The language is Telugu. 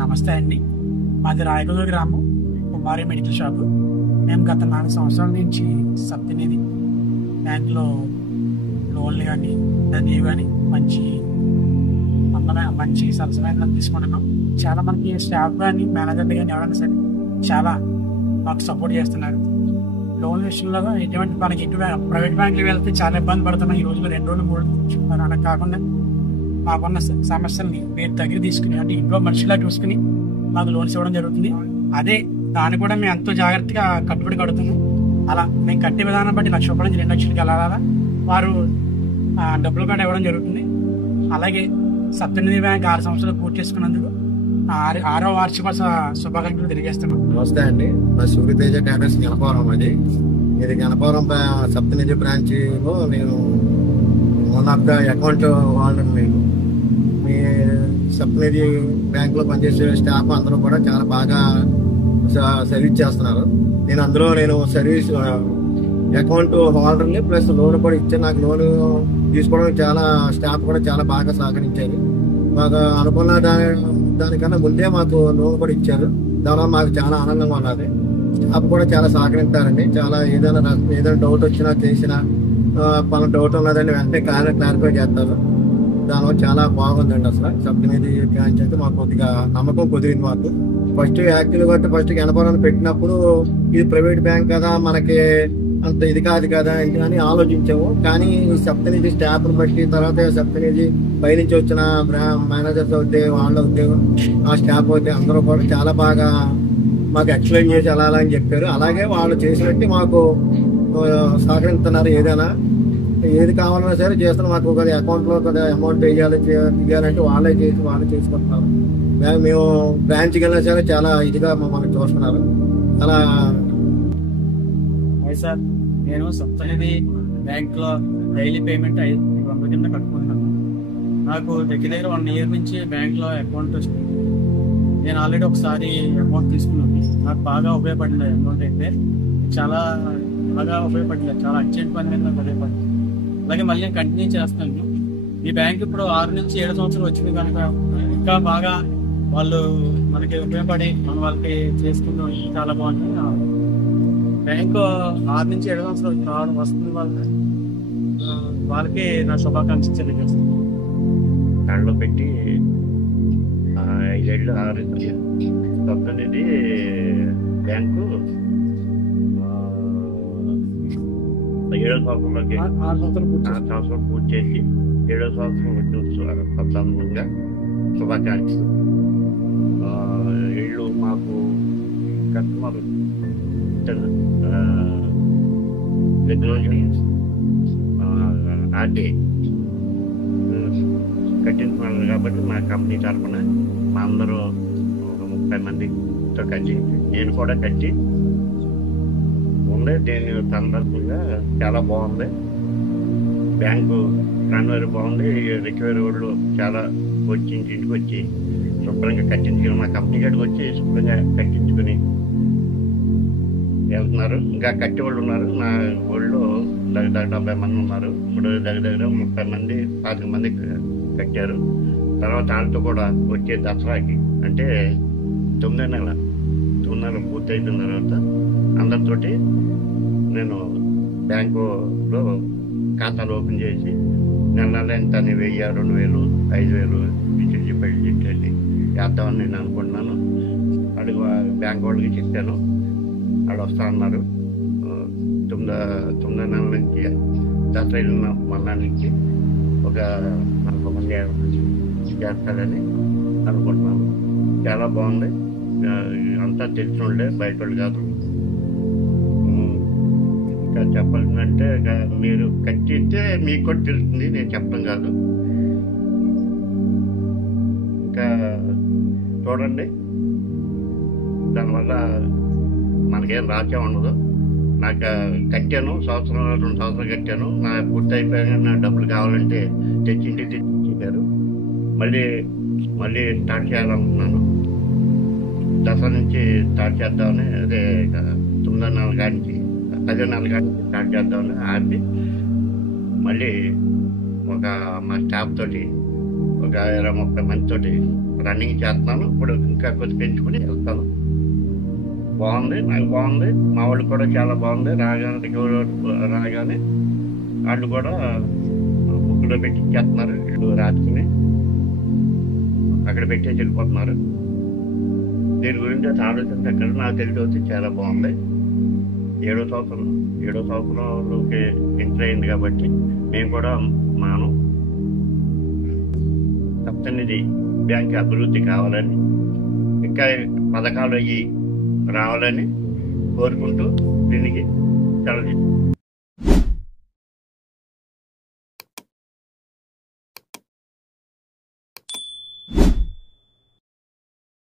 నమస్తే అండి. మాది రాయగూడ గ్రామం, కుమారి మెడికల్ షాపు. మేము గత 4 సంవత్సరాల నుంచి సప్తనిధి బ్యాంకులో లోన్లు కానీ అన్నీ కానీ మంచి సరసమైన తీసుకుంటున్నాం. చాలా మంది స్టాఫ్ కానీ మేనేజర్లు కానీ ఎవరైనా సరే చాలా మాకు సపోర్ట్ చేస్తున్నారు. లోన్ విషయంలో ఎటువంటి మనకి ప్రైవేట్ బ్యాంకులు వెళ్తే చాలా ఇబ్బంది పడుతున్నాం. ఈ రోజులో 2 రోజులు 3 రోజులు చూస్తున్నారు. అలా కాకుండా మాకున్న సమస్యల్ని మీరు దగ్గర తీసుకుని, అంటే ఇంట్లో మనిషిలా చూసుకుని మాకు లోన్స్ ఇవ్వడం జరుగుతుంది. అదే దాన్ని కూడా మేము ఎంతో జాగ్రత్తగా కట్టుబడి కడుతున్నాం. అలా మేము కట్టే విధానం బట్టి 1,00,000 రూపాయల నుంచి 2 లక్షలకి వెళ్ళాలా వారు డబ్బులు కూడా ఇవ్వడం జరుగుతుంది. అలాగే సప్తనిధి బ్యాంక్ 6 సంవత్సరాలు పూర్తి చేసుకున్నందుకు 6వ వార్షికోత్సవ శుభాకాంక్షలు తెలియజేస్తున్నాం. నమస్తే అండి. మా సూర్యతేజ ట్యాక్స్ గణపవరం. ఇది గణపవరం సప్తనిధి బ్రాంచ్లో నేను one of the account holder. నేను మీ సప్తనిధి బ్యాంకులో పనిచేసే స్టాఫ్ అందరూ కూడా చాలా బాగా సర్వీస్ చేస్తున్నారు. నేను సర్వీస్ అకౌంట్ హోల్డర్ని ప్లస్ లోన్ కూడా ఇచ్చాను. నాకు లోన్ తీసుకోవడం చాలా స్టాఫ్ కూడా చాలా బాగా సహకరించారు. మాకు అనుకున్న దానికన్నా ముందే మాకు లోన్ కూడా ఇచ్చారు. దానివల్ల మాకు చాలా ఆనందంగా ఉన్నది. స్టాఫ్ కూడా చాలా సహకరిస్తారండి. చాలా ఏదైనా డౌట్ వచ్చినా చేసినా పలానా డౌట్ ఉన్నదని వెంటనే క్లారిఫై చేస్తారు. దానివల్ల చాలా బాగుందండి. అసలు సప్తనిధి బ్రాంచ్ అయితే మాకు కొద్దిగా నమ్మకం కుదిరింది. మాకు ఫస్ట్ గణపవరం పెట్టినప్పుడు ఇది ప్రైవేట్ బ్యాంక్ కదా, మనకి అంత ఇది కాదు కదా అని ఆలోచించాము. కానీ సప్తనిధి స్టాఫ్ని బట్టి, తర్వాత సప్తనిధి పైనుంచి వచ్చిన మేనేజర్స్ అవుతే, వాళ్ళ ఉద్యోగం ఆ స్టాఫ్ అవుతే అందరూ కూడా చాలా బాగా మాకు ఎక్స్ప్లెయిన్ చేసి అలా అని చెప్పారు. అలాగే వాళ్ళు చేసినట్టు మాకు సహకరిస్తున్నారు. ఏది కావాలన్నా సరే చేస్తున్నారు. మాకు ఒక అకౌంట్లో ఒక అమౌంట్ తీయాలంటే వాళ్ళే చేసుకుంటున్నారు. మేము బ్రాంచ్కి వెళ్ళినా సరే చాలా ఇదిగా మమ్మల్ని చూస్తున్నారు. అలా సార్, నేను సప్తనిధి బ్యాంక్లో డైలీ పేమెంట్ 500 కింద కట్టుకుంటున్నాను. నాకు దగ్గర 1 ఇయర్ నుంచి బ్యాంక్లో అకౌంట్ వస్తుంది. నేను ఆల్రెడీ ఒకసారి అమౌంట్ తీసుకున్నాను. నాకు బాగా ఉపయోగపడింది. అమౌంట్ అయితే చాలా బాగా ఉపయోగపడింది. చాలా అర్జెంట్ పని మీద నాకు ఉపయోగపడింది. అలాగే మళ్ళీ నేను కంటిన్యూ చేస్తున్నాను. ఈ బ్యాంక్ ఇప్పుడు 6 నుంచి 7 సంవత్సరాలు వచ్చింది కనుక ఇంకా బాగా వాళ్ళు మనకి ఉపయోగపడి మన వాళ్ళకి చేసుకుంటాం. చాలా బాగుంటుంది. బ్యాంకు 6 నుంచి 7 సంవత్సరాలు రావడం వస్తుంది. వాళ్ళకి నా శుభాకాంక్షలు తెలియజేస్తాను. దాంట్లో పెట్టి 5 ఏళ్ళు 6 సప్తనిధి బ్యాంకు 7వ సంవత్సరంలోకి 6 సంవత్సరం పూర్తి చేసి 7వ సంవత్సరం సందర్భంగా శుభాకాంక్షలు. ఇళ్ళు మాకు కస్టమర్ ఆర్టీ కట్టించుకున్నారు కాబట్టి మా కంపెనీ తరఫున మా అందరూ 30 మందితో కట్టి నేను కూడా కట్టి ఉంది. దీని సందర్భంగా చాలా బాగుంది. బ్యాంకు రన్వేర్ బాగుంది. రికవరీ వాళ్ళు చాలా వచ్చి ఇంటికి వచ్చి శుభ్రంగా కట్టించుకుని మా కంపెనీ కాడికి వచ్చి శుభ్రంగా కట్టించుకుని వెళ్తున్నారు. ఇంకా కట్టి వాళ్ళు ఉన్నారు. నా ఊళ్ళో దగ్గర 70 మంది ఉన్నారు. ఇప్పుడు దగ్గర 30 మంది 40 మంది కట్టారు. తర్వాత వాళ్ళతో కూడా వచ్చే దసరాకి అంటే 9 నెలలు పూర్తి అయిపోయిన తర్వాత అందరితోటి నేను బ్యాంకులో ఖాతాలు ఓపెన్ చేసి నెల ఎంత 1000, 2000, 5000 డిపాజిట్ చేసి వేద్దామని నేను అనుకుంటున్నాను. అడుగు బ్యాంక్ వాళ్ళకి చెప్పాను. వాళ్ళు వస్తా అన్నారు. 9 నెలల నుంచి దసరా మళ్ళా నుంచి ఒక 40 మంది చేస్తారని అనుకుంటున్నాను. చాలా బాగుంది. అంతా తెలిసిన వాళ్ళే, బయట వాళ్ళు కాదు. ఇంకా చెప్పాలంటే మీరు కట్టిస్తే మీకు కూడా తెలుస్తుంది, నేను చెప్పడం కాదు. ఇంకా చూడండి. దానివల్ల మనకేం రాజ్యం ఉండదు. నాకు కట్టాను 1 సంవత్సరం 2 సంవత్సరాలు కట్టాను. నా పూర్తి అయిపోయాక నా డబ్బులు కావాలంటే ఇంటికి తెచ్చిచ్చారు. మళ్ళీ స్టార్ట్ చేయాలనుకున్నాను. దసరా నుంచి స్టార్ట్ చేద్దామని, అదే 9 నెలల కాడి 10 నెలల కాడి స్టార్ట్ చేద్దామని ఆపి మళ్ళీ మా స్టాఫ్ తోటి ఒక 20-30 మందితోటి రన్నింగ్ చేస్తున్నాను. ఇప్పుడు ఇంకా కొద్ది పెంచుకుని వెళ్తాను. బాగుంది, నాకు బాగుంది. మా వాళ్ళు కూడా చాలా బాగుంది. రాగానే వాళ్ళు కూడా బుక్లో పెట్టి ఇచ్చేస్తున్నారు. వీళ్ళు రాసుకుని అక్కడ పెట్టేసి వెళ్ళిపోతున్నారు. దీని గురించి అయితే ఆలోచన ఎక్కడ నాకు తెలిసి చాలా బాగుంది. 7వ సంవత్సరంలోకి ఎంటర్ అయింది కాబట్టి మేము కూడా మనం సప్తనిధి బ్యాంక్ అభివృద్ధి కావాలని, ఇంకా పథకాలు అయ్యి రావాలని కోరుకుంటూ దీనికి సెలవు.